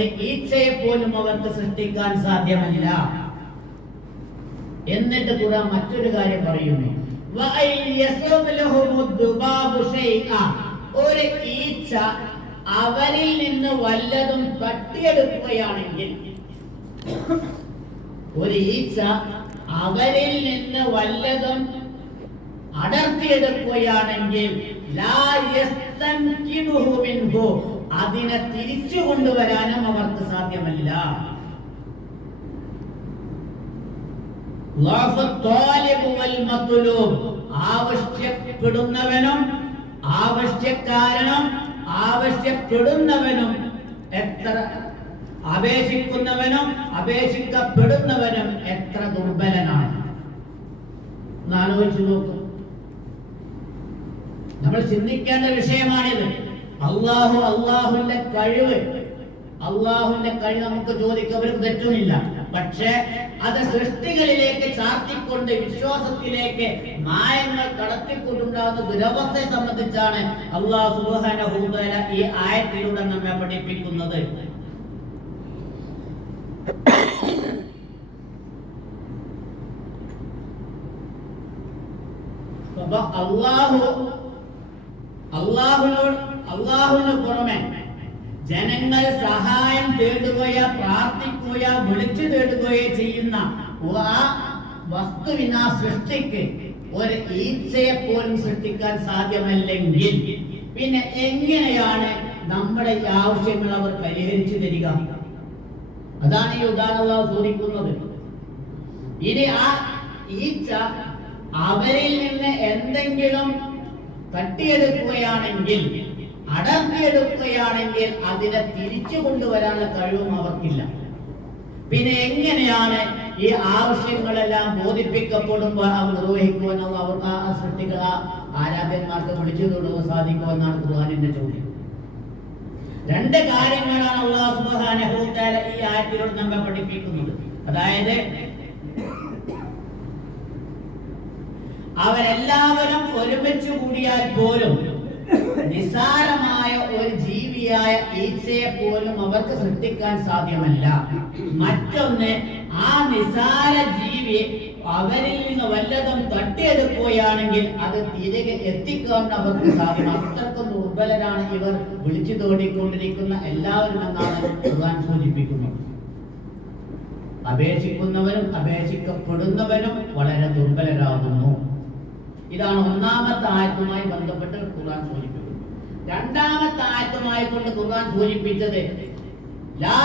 ഒരു ഈച്ചയെ പോലും അവർക്ക് സൃഷ്ടിക്കാൻ സാധ്യമല്ല എന്നിട്ട് ഖുർആൻ മറ്റൊരു കാര്യം പറയുന്നു. ഒരു ഈച്ച അവരിൽ നിന്ന് വല്ലതും തട്ടിയെടുക്കുകയാണെങ്കിൽ ഒരു ഈച്ച അവരിൽ നിന്ന് വല്ലതും അടർത്തിയെടുക്കുകയാണെങ്കിൽ. അതിനെ തിരിച്ചു കൊണ്ടുവരാനും അവർക്ക് സാധ്യമല്ല. ആവശ്യപ്പെടുന്നവനും ആവശ്യക്കാരനും ആവശ്യപ്പെടുന്നവനും എത്ര അപേക്ഷിക്കുന്നവനും അപേക്ഷിക്കപ്പെടുന്നവനും എത്ര ദുർബലനാണ്. ഒന്ന് ആലോചിച്ചു നോക്കൂ. നമ്മൾ ചിന്തിക്കേണ്ട വിഷയമാണിത്. അള്ളാഹു അള്ളാഹുവിന്റെ കഴിവ്. അള്ളാഹുവിന്റെ കഴിവ് നമുക്ക് ചോദിക്കാൻ ഒരു തെറ്റുമില്ല. പക്ഷേ അത് സൃഷ്ടികളിലേക്ക് ചാർത്തിക്കൊണ്ട് വിശ്വാസത്തിലേക്ക് മായങ്ങൾ കടത്തിക്കൊണ്ടുണ്ടാകുന്ന ദുരവസ്ഥയെ സംബന്ധിച്ചാണ് അള്ളാഹു ഈ ആയത്തിലൂടെ നമ്മെ പഠിപ്പിക്കുന്നത്. അള്ളാഹു അള്ളാഹുനോട് അള്ളാഹുവിന് പുറമെ ജനങ്ങൾ സഹായം തേടുകയോ പ്രാർത്ഥിക്കുകയോ വിളിച്ചു തേടുകയോ ചെയ്യുന്ന വസ്തുവിന സൃഷ്ടിക്ക് ഒരു ഈച്ചയെ പോലും സൃഷ്ടിക്കാൻ സാധ്യമല്ലെങ്കിൽ പിന്നെ എങ്ങനെയാണ് നമ്മുടെ ഈ ആവശ്യങ്ങൾ അവർ പരിഹരിച്ചു തരിക? അതാണ് ഈ ഉദാഹരണം ചോദിക്കുന്നത്. ഇനി ആ ഈച്ച അവരിൽ നിന്ന് എന്തെങ്കിലും തട്ടിയെടുക്കുകയാണെങ്കിൽ അടർത്തിയെടുക്കുകയാണെങ്കിൽ അതിനെ തിരിച്ചു കൊണ്ടുവരാനുള്ള കഴിവും അവർക്കില്ല. പിന്നെ എങ്ങനെയാണ് ഈ ആവശ്യങ്ങളെല്ലാം ബോധിപ്പിക്കപ്പെടുമ്പോൾ അവർ നിർവഹിക്കുവാനോ അവർക്ക് ആ സൃഷ്ടികൾ ആ ആരാധ്യന്മാർക്ക് വിളിച്ചു തൊടുവാൻ സാധിക്കുമെന്നാണ് ഖുർആാനിന്റെ ചോദ്യം. രണ്ട് കാര്യങ്ങളാണ് തആല ഈ ആയത്തിലൂടെ നമ്മെ പഠിപ്പിക്കുന്നത്. അതായത് അവരെല്ലാവരും ഒരുമിച്ച് കൂടിയാൽ പോലും നിസാരമായ ഒരു ജീവിയായ ഈച്ചയെ പോലും അവർക്ക് സൃഷ്ടിക്കാൻ സാധ്യമല്ല. മറ്റൊന്ന് ആ നിസാര ജീവി അവരിൽ നിന്ന് വല്ലതും തട്ടിയെടുക്കുകയാണെങ്കിൽ അത് തിരികെ എത്തിക്കാൻ അവർക്ക് സാധ്യം അത്രക്കും ദുർബലരാണ് ഇവർ വിളിച്ചു തോടിക്കൊണ്ടിരിക്കുന്ന എല്ലാവരും എന്നാണ് ഖുർആൻ സൂചിപ്പിക്കുന്നത്. അപേക്ഷിക്കുന്നവരും അപേക്ഷിക്കപ്പെടുന്നവരും വളരെ ദുർബലരാകുന്നു ഇതാണ് ഒന്നാമത്തെ ആയത്തുമായി ബന്ധപ്പെട്ട് ഖുർആൻ സൂചിപ്പിക്കുന്നത് രണ്ടാമത്തെ ആയത്തുമായി കൊണ്ട് ഖുർആൻ സൂചിപ്പിച്ചത് ലാ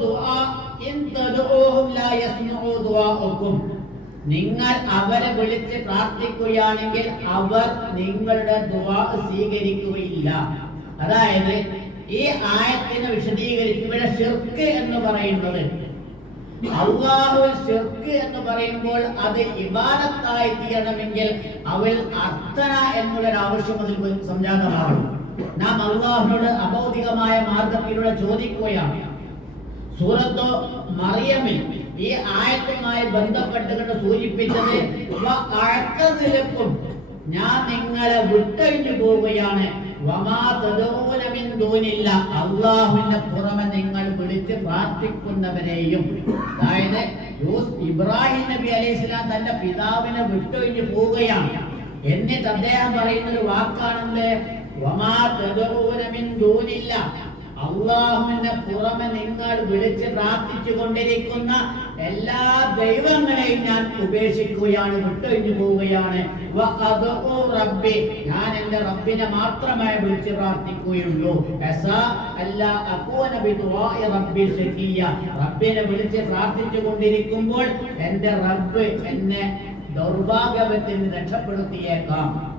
ദുആ ലാ നിങ്ങൾ അവരെ വിളിച്ച് പ്രാർത്ഥിക്കുകയാണെങ്കിൽ അവർ നിങ്ങളുടെ ദുവാ സ്വീകരിക്കുകയില്ല. അതായത് ഈ ആയത്തിനെ വിശദീകരിക്കുമ്പോഴെ ഷിർക്ക് എന്ന് പറയുന്നത് അള്ളാഹു ഷിർക്ക് എന്ന് പറയുമ്പോൾ അത് ഇബാദത്തായി തീരണമെങ്കിൽ അവൾ അർത്ഥന എന്നുള്ളൊരു ആവശ്യം അതിൽ സംജാതമാകണം. നാം അള്ളാഹുനോട് അഭൗതികമായ മാർഗത്തിലൂടെ ചോദിക്കുകയാണ്. സൂറത്തോ മറിയമിൽ ഈ ആയത്തുമായി ബന്ധപ്പെട്ടുകൊണ്ട് സൂചിപ്പിച്ചത് "വ അഅ്തസിലക്കും ഞാൻ നിങ്ങളെ വിട്ടഴിഞ്ഞു പോവുകയാണ്. അല്ലാഹുവിന്റെ പുറമെ നിങ്ങൾ വിളിച്ച് പ്രാർത്ഥിക്കുന്നവരെയും അതായത് ഇബ്രാഹിം നബി അലൈഹി സ്വലാം തന്റെ പിതാവിനെ വിട്ടൊഴിഞ്ഞു പോവുകയാണ്. എന്നിട്ട് അദ്ദേഹം പറയുന്ന ഒരു വാക്കാണെന്ത് അള്ളാഹുവിന്റെ പുറമെ നിങ്ങൾ വിളിച്ച് പ്രാർത്ഥിച്ചു കൊണ്ടിരിക്കുന്ന എല്ലാ ദൈവങ്ങളെയും ഞാൻ ഉപേക്ഷിക്കുകയാണ് വിട്ടൊഴിഞ്ഞു പോവുകയാണ്. റബ്ബി ഞാൻ എന്റെ റബ്ബിനെ മാത്രമേ വിളിച്ച് പ്രാർത്ഥിക്കുകയുള്ളൂ. റബ്ബിനെ വിളിച്ച് പ്രാർത്ഥിച്ചു കൊണ്ടിരിക്കുമ്പോൾ എന്റെ റബ്ബ് എന്നെ ദൗർഭാഗ്യത്തിൽ രക്ഷപ്പെടുത്തിയേക്കാം.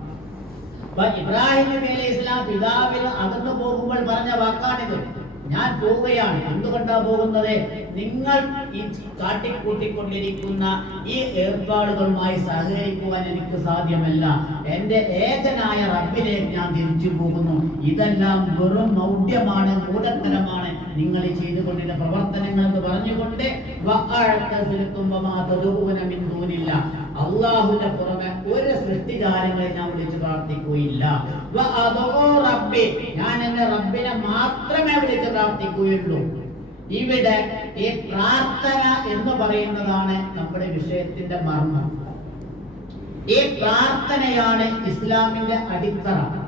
ഇബ്രാഹിം നബി അലൈഹി ഇസ്ലാം പിതാവിൽ അകന്നു പോകുമ്പോൾ പറഞ്ഞ വാക്കാണിത്. ഞാൻ പോവുകയാണ്. എന്തുകൊണ്ടാ പോകുന്നത്? നിങ്ങൾ ഈ കാട്ടിക്കൂട്ടിക്കൊണ്ടിരിക്കുന്ന ഈ ഏർപ്പാടുകളുമായി സഹകരിക്കുവാൻ എനിക്ക് സാധ്യമല്ല. എന്റെ ഏകനായ റബ്ബിലേക്ക് ഞാൻ തിരിച്ചു പോകുന്നു. ഇതെല്ലാം വെറും മൗഢ്യമാണ് മൂഢത്തരമാണ്. നിങ്ങൾ ചെയ്തുകൊണ്ടിരുന്ന പ്രവർത്തനങ്ങൾ എന്ന് പറഞ്ഞുകൊണ്ട് അള്ളാഹുവിന്റെ പുറമെ ഒരു സൃഷ്ടിജാലങ്ങളെ ഞാൻ വിളിച്ചു പ്രാർത്ഥിക്കുകയില്ല. ഞാൻ എന്റെ റബ്ബിനെ മാത്രമേ വിളിച്ച് പ്രാർത്ഥിക്കുകയുള്ളൂ. ഇവിടെ ഈ പ്രാർത്ഥന എന്ന് പറയുന്നതാണ് നമ്മുടെ വിഷയത്തിന്റെ മർമ്മം. ഈ പ്രാർത്ഥനയാണ് ഇസ്ലാമിന്റെ അടിത്തറ.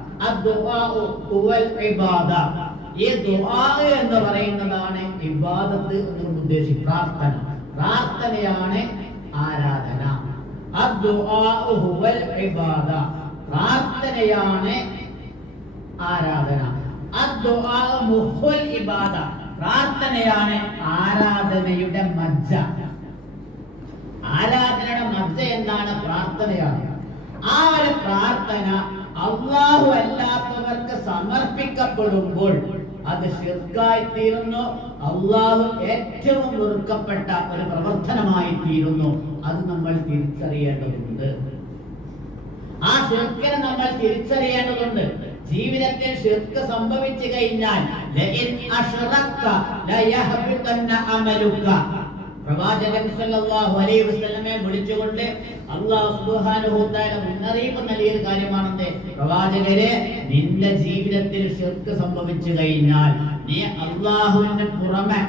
ഈ ദുആ എന്ന് പറയുന്നതാണ് ഇബാദത്ത് എന്നുകൊണ്ട് ഉദ്ദേശിക്കും പ്രാർത്ഥന. പ്രാർത്ഥനയാണ് ആരാധന. പ്രാർത്ഥനയാണ് ആരാധന. ഇബാദ. പ്രാർത്ഥനയാണ് ആരാധനയുടെ മജ്ജ. ആരാധനയുടെ മജ്ജ എന്താണ്? പ്രാർത്ഥനയാണ്. ആ ഒരു പ്രാർത്ഥന അള്ളാഹു അല്ലാത്തവർക്ക് സമർപ്പിക്കപ്പെടുമ്പോൾ അത് ശിർക്കായി തീരുന്നു. അള്ളാഹു ഏറ്റവും വെറുക്കപ്പെട്ട ഒരു പ്രവർത്തനമായി തീരുന്നു. അത് നമ്മൾ തിരിച്ചറിയേണ്ടതുണ്ട്. ആ ഷിർക്കിനെ നമ്മൾ തിരിച്ചറിയേണ്ടതുണ്ട്. ജീവിതത്തിൽ ഷിർക്ക് സംഭവിച്ചു കഴിഞ്ഞാൽ പ്രവാചകൻ സല്ലല്ലാഹു അലൈഹി വസല്ലമയെ വിളിച്ചുകൊണ്ട് അല്ലാഹു സുബ്ഹാനഹു വതആല മുന്നറിയിപ്പ് നൽകിയ കാര്യമാണെന്ന്. പ്രവാചകരെ നിന്റെ ജീവിതത്തിൽ ഷിർക്ക് സംഭവിച്ചു കഴിഞ്ഞാൽ നീ അള്ളാഹുവിന് പുറമെ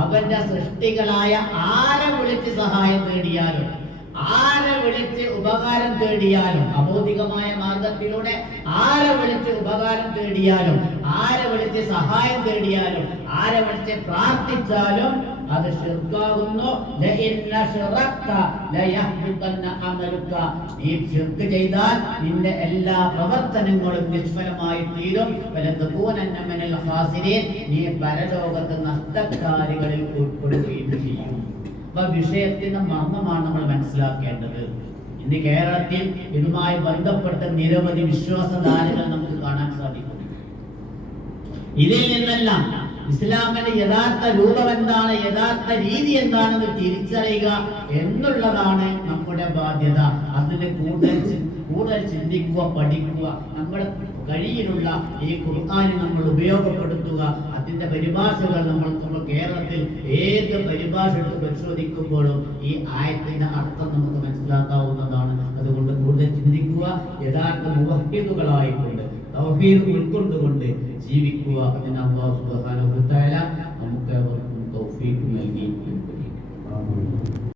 അവന്റെ സൃഷ്ടികളായ ആരെ വിളിച്ച് സഹായം തേടിയാലും ആരെ വിളിച്ച് ഉപകാരം തേടിയാലും അബോധികമായ മാർഗത്തിലൂടെ ആരെ വിളിച്ച് ഉപകാരം തേടിയാലും ആരെ വിളിച്ച് സഹായം തേടിയാലും ആരെ വിളിച്ച് പ്രാർത്ഥിച്ചാലും അത് ഷിർക്കാകുന്നു നീ ഷിർക്ക് ചെയ്താൽ നിന്റെ എല്ലാ പ്രവർത്തനങ്ങളും നിഷ്ഫലമായി തീരും. നീ പരലോകത്ത് നഷ്ടക്കാരികളിൽ ഉൾപ്പെടുകയും ചെയ്യും. അപ്പൊ വിഷയത്തിന്റെ മർമ്മമാണ് നമ്മൾ മനസ്സിലാക്കേണ്ടത്. ഇന്ന് കേരളത്തിൽ ഇതുമായി ബന്ധപ്പെട്ട നിരവധി വിശ്വാസധാരകൾ നമുക്ക് കാണാൻ സാധിക്കും ഇതിൽ നിന്നെല്ലാം ഇസ്ലാമിന്റെ യഥാർത്ഥ രൂപം എന്താണ് യഥാർത്ഥ രീതി എന്താണെന്ന് തിരിച്ചറിയുക എന്നുള്ളതാണ് നമ്മുടെ ബാധ്യത. അതിന് കൂടുതൽ കൂടുതൽ ചിന്തിക്കുക പഠിക്കുക. നമ്മുടെ കഴിയിലുള്ള ഈ ഖുർആാനെ നമ്മൾ ഉപയോഗപ്പെടുത്തുക. അതിന്റെ പരിഭാഷകൾ നമ്മൾ നമ്മുടെ കേരളത്തിൽ ഏത് പരിഭാഷ എടുത്ത് പരിശോധിക്കുമ്പോഴും ഈ ആയത്തിന്റെ അർത്ഥം നമുക്ക് മനസ്സിലാക്കാവുന്നതാണ്. അതുകൊണ്ട് കൂടുതൽ ചിന്തിക്കുക യഥാർത്ഥ മുവഹിദുകളായിക്കൊണ്ട് തൗഹീദ് ഉൾക്കൊണ്ടുകൊണ്ട് ജീവിക്കുക അതിന് അള്ളാഹു സുബ്ഹാനഹു വ തആല നമുക്ക് അവർക്കും തൗഫീഖ് നൽകി അനുഗ്രഹിക്കട്ടെ.